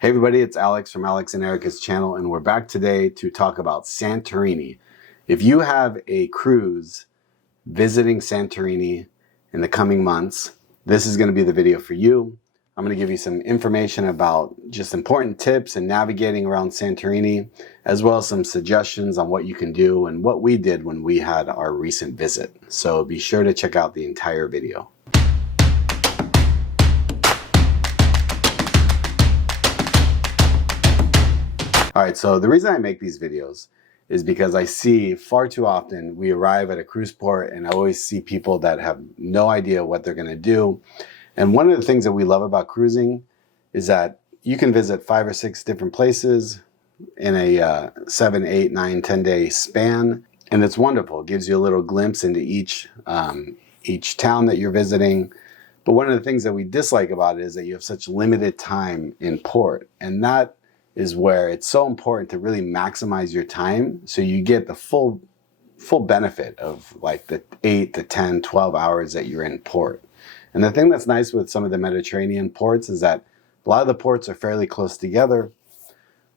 Hey everybody, it's Alex from Alex and Erika's channel, and we're back today to talk about Santorini. If you have a cruise visiting Santorini in the coming months, this is going to be the video for you. I'm going to give you some information about just important tips in navigating around Santorini, as well as some suggestions on what you can do and what we did when we had our recent visit. So be sure to check out the entire video. All right, so the reason I make these videos is because I see far too often we arrive at a cruise port and I always see people that have no idea what they're gonna do. And one of the things that we love about cruising is that you can visit 5 or 6 different places in a 7, 8, 9, 10-day span. And it's wonderful. It gives you a little glimpse into each town that you're visiting. But one of the things that we dislike about it is that you have such limited time in port. And that is where it's so important to really maximize your time so you get the full benefit of like the 8 to 10, 12 hours that you're in port. And the thing that's nice with some of the Mediterranean ports is that a lot of the ports are fairly close together.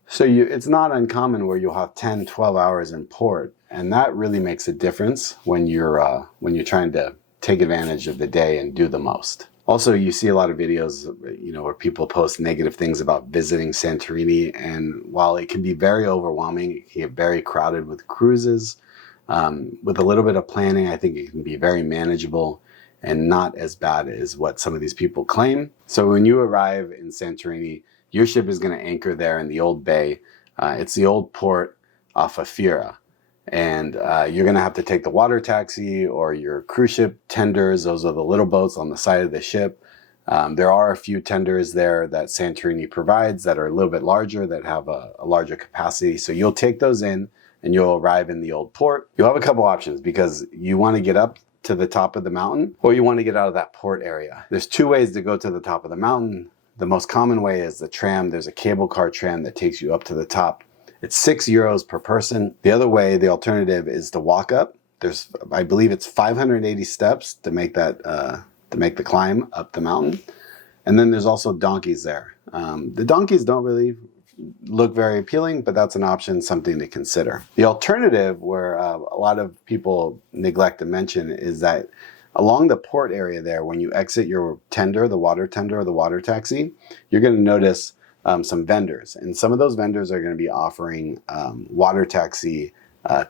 So it's not uncommon where you'll have 10, 12 hours in port. And that really makes a difference when you're trying to take advantage of the day and do the most. Also, you see a lot of videos, where people post negative things about visiting Santorini, and while it can be very overwhelming, it can get very crowded with cruises. With a little bit of planning, I think it can be very manageable and not as bad as what some of these people claim. So when you arrive in Santorini, your ship is going to anchor there in the old bay. It's the old port off of Fira. And you're going to have to take the water taxi or your cruise ship tenders. Those are the little boats on the side of the ship. There are a few tenders there that Santorini provides that are a little bit larger, that have a larger capacity. So you'll take those in and you'll arrive in the old port. You'll have a couple options because you want to get up to the top of the mountain or you want to get out of that port area. There's 2 ways to go to the top of the mountain. The most common way is the tram. There's a cable car tram that takes you up to the top. It's €6 per person. The other way, the alternative, is to walk up. I believe it's 580 steps to make the climb up the mountain. And then there's also donkeys there. The donkeys don't really look very appealing, but that's an option, something to consider. The alternative, where a lot of people neglect to mention, is that along the port area there, when you exit your tender, the water tender or the water taxi, you're going to notice some vendors, and some of those vendors are going to be offering water taxi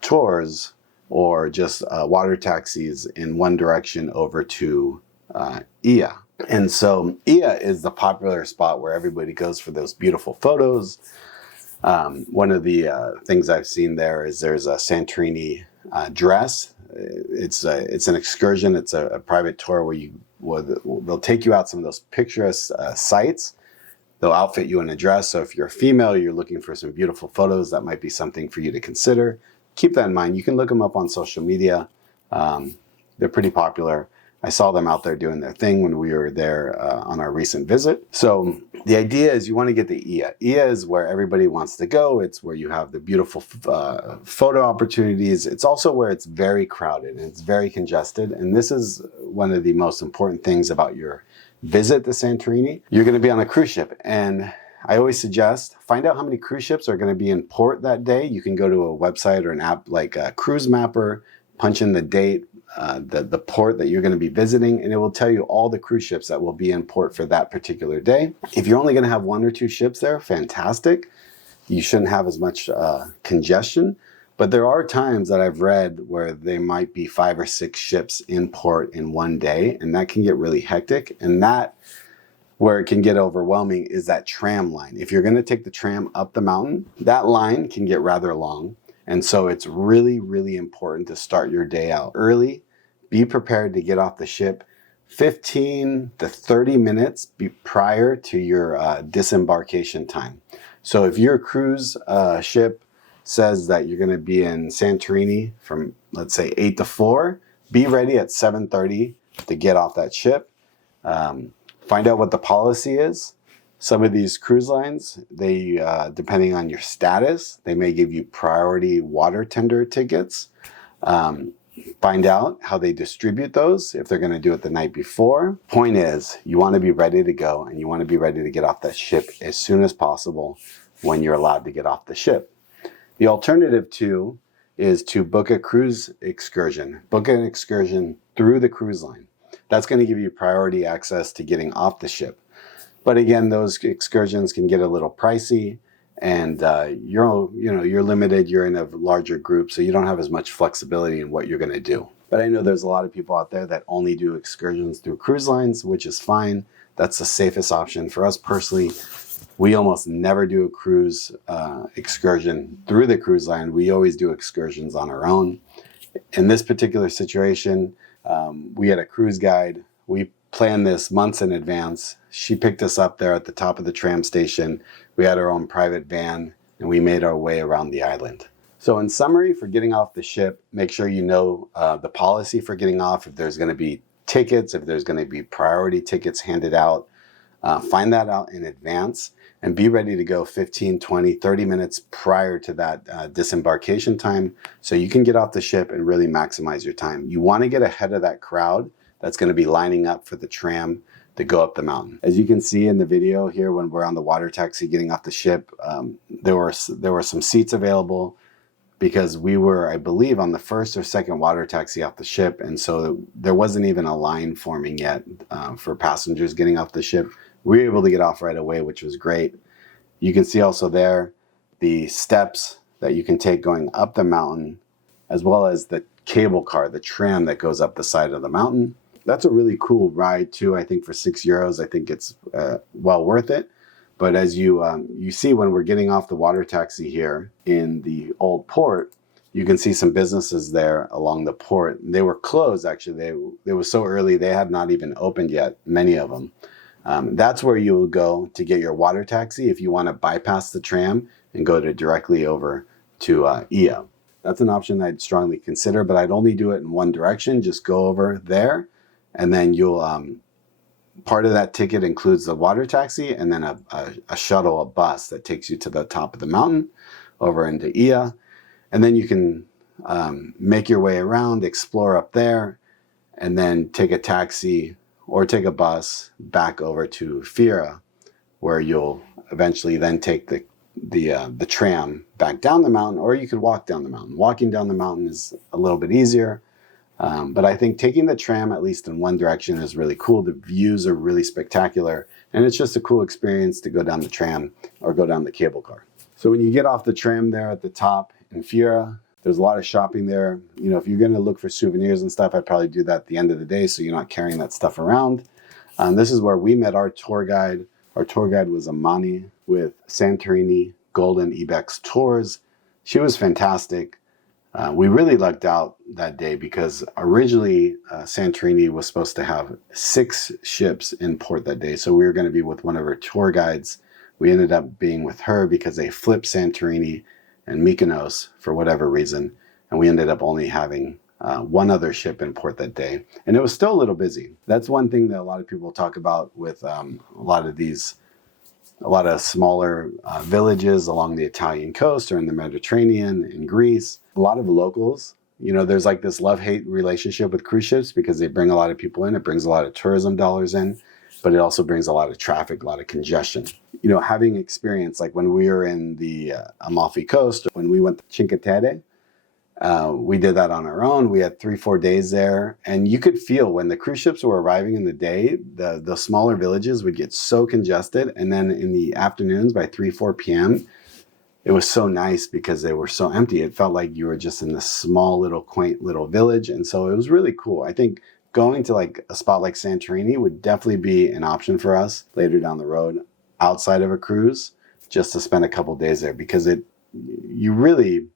tours or just water taxis in one direction over to Ia. And so Ia is the popular spot where everybody goes for those beautiful photos. One of the things I've seen there is there's a Santorini dress. It's an excursion. It's a private tour where they'll take you out some of those picturesque sites. They'll outfit you in a dress. So if you're a female, you're looking for some beautiful photos, that might be something for you to consider. Keep that in mind. You can look them up on social media. They're pretty popular. I saw them out there doing their thing when we were there on our recent visit. So the idea is you want to get to Ia. Ia is where everybody wants to go. It's where you have the beautiful photo opportunities. It's also where it's very crowded and it's very congested. And this is one of the most important things about your visit to Santorini. You're going to be on a cruise ship, and I always suggest find out how many cruise ships are going to be in port that day. You can go to a website or an app like Cruise Mapper, punch in the date, the port that you're going to be visiting, and it will tell you all the cruise ships that will be in port for that particular day. If you're only going to have 1 or 2 ships there, fantastic. You shouldn't have as much congestion. But there are times that I've read where there might be 5 or 6 ships in port in one day, and that can get really hectic. And that, where it can get overwhelming, is that tram line. If you're going to take the tram up the mountain, that line can get rather long. And so it's really, really important to start your day out early. Be prepared to get off the ship 15 to 30 minutes prior to your disembarkation time. So if your cruise ship says that you're going to be in Santorini from, let's say, 8 to 4, be ready at 7:30 to get off that ship. Find out what the policy is. Some of these cruise lines, they depending on your status, they may give you priority water tender tickets. Find out how they distribute those, if they're going to do it the night before. Point is, you want to be ready to go, and you want to be ready to get off that ship as soon as possible when you're allowed to get off the ship. The alternative too is to book a cruise excursion. Book an excursion through the cruise line. That's going to give you priority access to getting off the ship. But again, those excursions can get a little pricey, and you're limited. You're in a larger group, so you don't have as much flexibility in what you're going to do. But I know there's a lot of people out there that only do excursions through cruise lines, which is fine. That's the safest option. For us personally, we almost never do a cruise excursion through the cruise line. We always do excursions on our own. In this particular situation, we had a cruise guide. We planned this months in advance. She picked us up there at the top of the tram station. We had our own private van, and we made our way around the island. So in summary, for getting off the ship, make sure you know the policy for getting off, if there's going to be tickets, if there's going to be priority tickets handed out. Find that out in advance and be ready to go 15, 20, 30 minutes prior to that disembarkation time, so you can get off the ship and really maximize your time. You want to get ahead of that crowd that's going to be lining up for the tram to go up the mountain. As you can see in the video here, when we're on the water taxi getting off the ship, there were some seats available because we were, I believe, on the first or second water taxi off the ship, and so there wasn't even a line forming yet for passengers getting off the ship. We were able to get off right away, which was great. You can see also there the steps that you can take going up the mountain, as well as the cable car, the tram that goes up the side of the mountain. That's a really cool ride too. I think for €6, I think it's well worth it. But as you see, when we're getting off the water taxi here in the old port, you can see some businesses there along the port. They were closed, actually. They were so early, they had not even opened yet, many of them. That's where you will go to get your water taxi if you want to bypass the tram and go directly over to Ia. That's an option I'd strongly consider, but I'd only do it in one direction. Just go over there, and then you'll part of that ticket includes the water taxi and then a shuttle, a bus that takes you to the top of the mountain over into Ia. And then you can make your way around, explore up there, and then take a taxi or take a bus back over to Fira, where you'll eventually then take the tram back down the mountain, or you could walk down the mountain. Walking down the mountain is a little bit easier, but I think taking the tram, at least in one direction, is really cool. The views are really spectacular, and it's just a cool experience to go down the tram or go down the cable car. So when you get off the tram there at the top in Fira, there's a lot of shopping there. You know, if you're going to look for souvenirs and stuff, I'd probably do that at the end of the day so you're not carrying that stuff around. This is where we met our tour guide. Our tour guide was Amani with Santorini Golden Ibex Tours. She was fantastic. We really lucked out that day because originally Santorini was supposed to have 6 ships in port that day. So we were going to be with one of her tour guides. We ended up being with her because they flipped Santorini and Mykonos for whatever reason, and we ended up only having one other ship in port that day, and it was still a little busy. That's one thing that a lot of people talk about with a lot of smaller villages along the Italian coast or in the Mediterranean, in Greece. A lot of locals, you know, there's like this love-hate relationship with cruise ships because they bring a lot of people in. It brings a lot of tourism dollars in, but it also brings a lot of traffic, a lot of congestion. You know, having experience, like when we were in the Amalfi Coast, when we went to Cinque Terre, we did that on our own. We had 3-4 days there, and you could feel when the cruise ships were arriving in the day, the smaller villages would get so congested, and then in the afternoons by 3-4 p.m., it was so nice because they were so empty. It felt like you were just in this small little quaint little village, and so it was really cool. I think going to like a spot like Santorini would definitely be an option for us later down the road outside of a cruise, just to spend a couple days there, because it really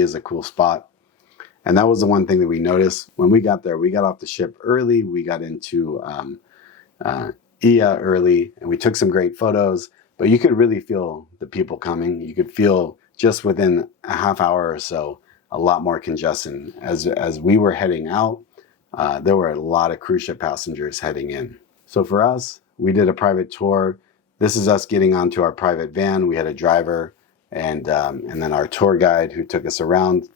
is a cool spot. And that was the one thing that we noticed when we got there. We got off the ship early. We got into Ia early, and we took some great photos, but you could really feel the people coming. You could feel just within a half hour or so, a lot more congestion. As we were heading out, there were a lot of cruise ship passengers heading in. So for us, we did a private tour. This is us getting onto our private van. We had a driver and then our tour guide who took us around.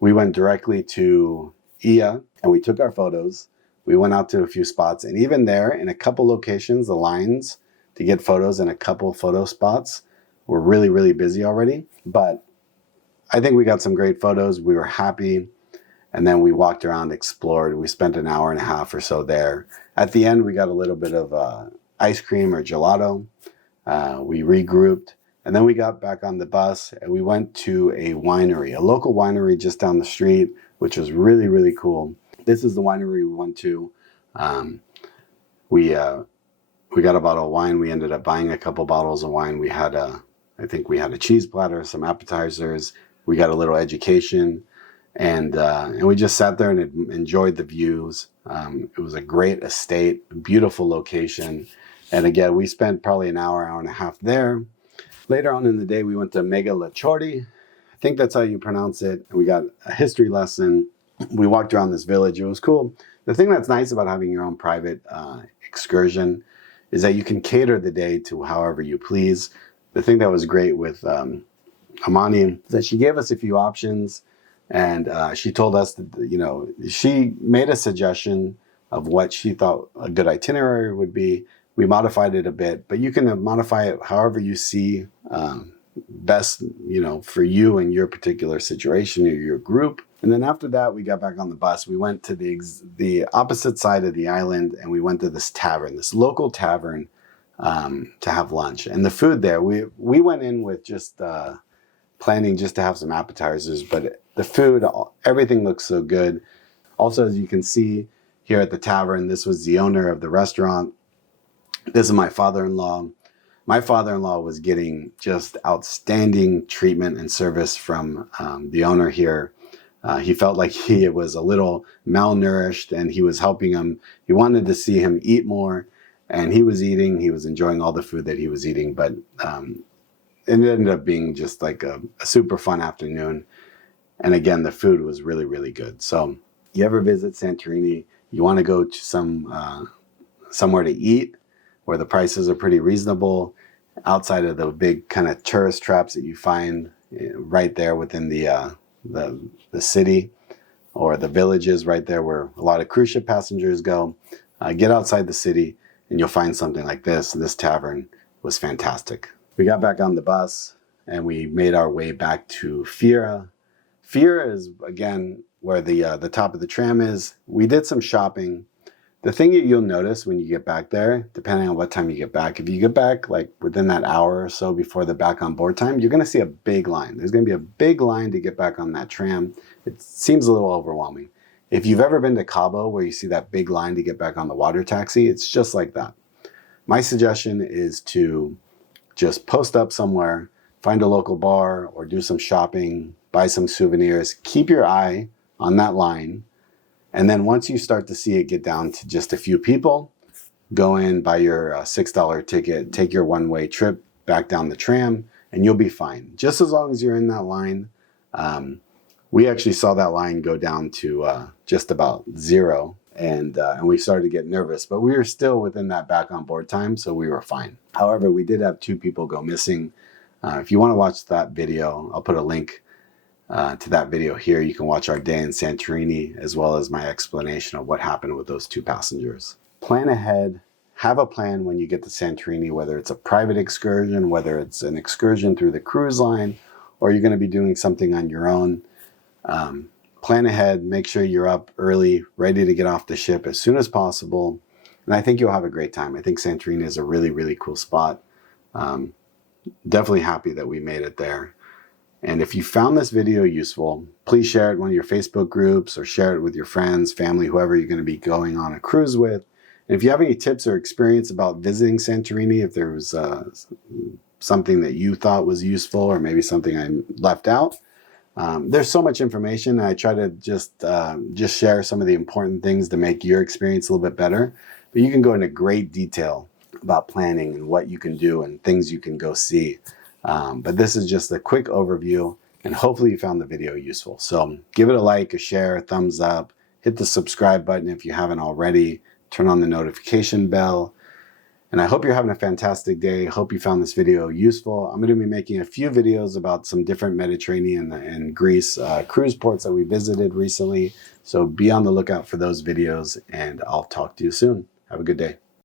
We went directly to Ia, and we took our photos. We went out to a few spots, and even there, in a couple locations, the lines to get photos in a couple photo spots were really, really busy already. But I think we got some great photos. We were happy. And then we walked around, explored. We spent an hour and a half or so there. At the end, we got a little bit of ice cream or gelato. We regrouped. And then we got back on the bus and we went to a winery, a local winery just down the street, which was really, really cool. This is the winery we went to. We got a bottle of wine. We ended up buying a couple bottles of wine. I think we had a cheese platter, some appetizers. We got a little education. And we just sat there and enjoyed the views. It was a great estate, beautiful location. And again, we spent probably an hour, hour and a half there. Later on in the day, we went to Mega La Chordi. I think that's how you pronounce it. And we got a history lesson. We walked around this village. It was cool. The thing that's nice about having your own private excursion is that you can cater the day to however you please. The thing that was great with Amani is that she gave us a few options. And she told us that, she made a suggestion of what she thought a good itinerary would be. We modified it a bit, but you can modify it however you see best, for you and your particular situation or your group. And then after that, we got back on the bus. We went to the opposite side of the island, and we went to this tavern, this local tavern, to have lunch. And the food there, we went in with just planning just to have some appetizers, but the food, everything looks so good. Also, as you can see here at the tavern, this was the owner of the restaurant. This is my father-in-law. My father-in-law was getting just outstanding treatment and service from the owner here. He felt like he was a little malnourished, and he was helping him. He wanted to see him eat more, and he was eating. He was enjoying all the food that he was eating, but it ended up being just like a super fun afternoon. And again, the food was really, really good. So you ever visit Santorini, you want to go to somewhere to eat where the prices are pretty reasonable, outside of the big kind of tourist traps that you find right there within the city or the villages right there where a lot of cruise ship passengers go. Get outside the city and you'll find something like this. This tavern was fantastic. We got back on the bus and we made our way back to Fira. Fira is, again, where the top of the tram is. We did some shopping. The thing that you'll notice when you get back there, depending on what time you get back, if you get back like within that hour or so before the back on board time, you're going to see a big line. There's going to be a big line to get back on that tram. It seems a little overwhelming. If you've ever been to Cabo where you see that big line to get back on the water taxi, it's just like that. My suggestion is to just post up somewhere, find a local bar or do some shopping, buy some souvenirs, keep your eye on that line. And then once you start to see it get down to just a few people, go in, buy your $6 ticket, take your one-way trip back down the tram, and you'll be fine. Just as long as you're in that line. We actually saw that line go down to just about zero, and we started to get nervous, but we were still within that back on board time, so we were fine. However, we did have 2 people go missing. If you want to watch that video, I'll put a link to that video here. You can watch our day in Santorini as well as my explanation of what happened with those 2 passengers. Plan ahead. Have a plan when you get to Santorini, whether it's a private excursion, whether it's an excursion through the cruise line, or you're going to be doing something on your own. Plan ahead. Make sure you're up early, ready to get off the ship as soon as possible. And I think you'll have a great time. I think Santorini is a really, really cool spot. Definitely happy that we made it there. And if you found this video useful, please share it in one of your Facebook groups or share it with your friends, family, whoever you're going to be going on a cruise with. And if you have any tips or experience about visiting Santorini, if there was something that you thought was useful or maybe something I left out, there's so much information. And I try to just share some of the important things to make your experience a little bit better. But you can go into great detail about planning and what you can do and things you can go see. But this is just a quick overview, and hopefully you found the video useful. So give it a like, a share, a thumbs up, hit the subscribe button if you haven't already, turn on the notification bell. And I hope you're having a fantastic day. Hope you found this video useful. I'm going to be making a few videos about some different Mediterranean and Greece cruise ports that we visited recently. So be on the lookout for those videos, and I'll talk to you soon. Have a good day.